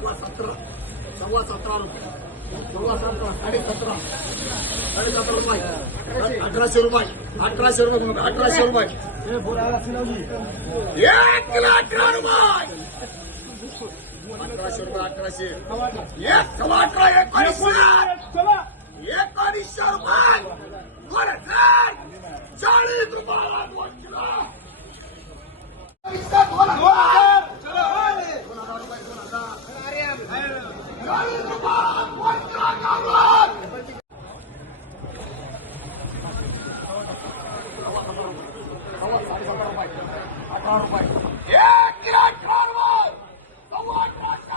सव्वा सतरा. सव्वा सतरा रुपये. सव्वा सतरा. साडे सतरा साडे सतरा रुपये. अठराशे रुपये अठराशे रुपये. अठराशे रुपये एक किलो अठरा रुपये. अठराशे रुपये अठराशे. एक सव्वा अठरा एकोणीसशे. एकोणीसशे रुपये? चाळीस रुपयाला दोन किलो चाळीसशे दोन हजार. दोन हजार रुपये, दोन हजार. चाळीस रुपयाला दोन किलो गावरान. रुपये. अठरा रुपये. एक किलो सव्वा साडे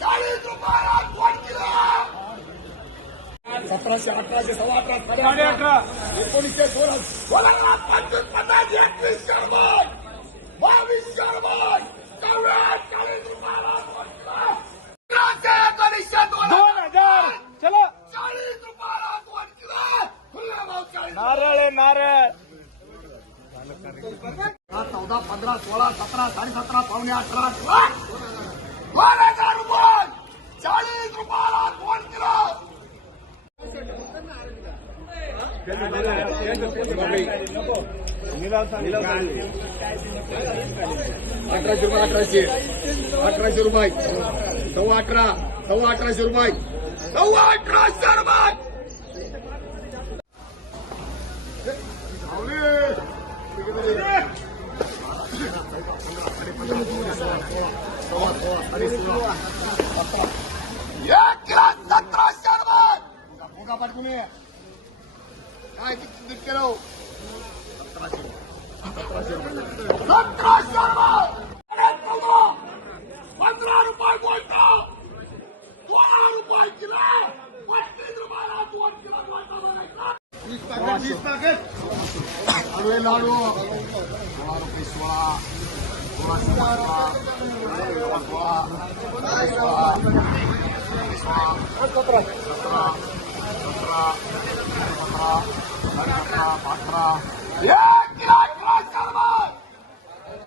चाळीस रुपयाला दोन किलो सतराशे अठराशे सव्वा अठरा साडे अठरा एकोणीसशे सोळा पंचवीस पन्नास एकवीस शर्मा बावीस शर्मा चौऱ्याहत्तर चाळीस रुपयाला दोन किलो अकराशे एकोणीसशे दोन दोन हजार चलो चाळीस रुपयाला दोन किलो खुल्ला भाव चाळीस नारळ आहे नारळ. चौदा पंधरा सोळा सतरा साडे सतरा पावणे अठरा दोन हजार रुपये. चाळीस रुपयाला दोन किलो. अठराशे रुपये अठराशे. अठराशे रुपये. सव्वा अठरा सव्वा अठराशे रुपये. सव्वा अठराशे रुपये. एक किलो सतराशे रुपये फुगा पाठवून ये. Ya!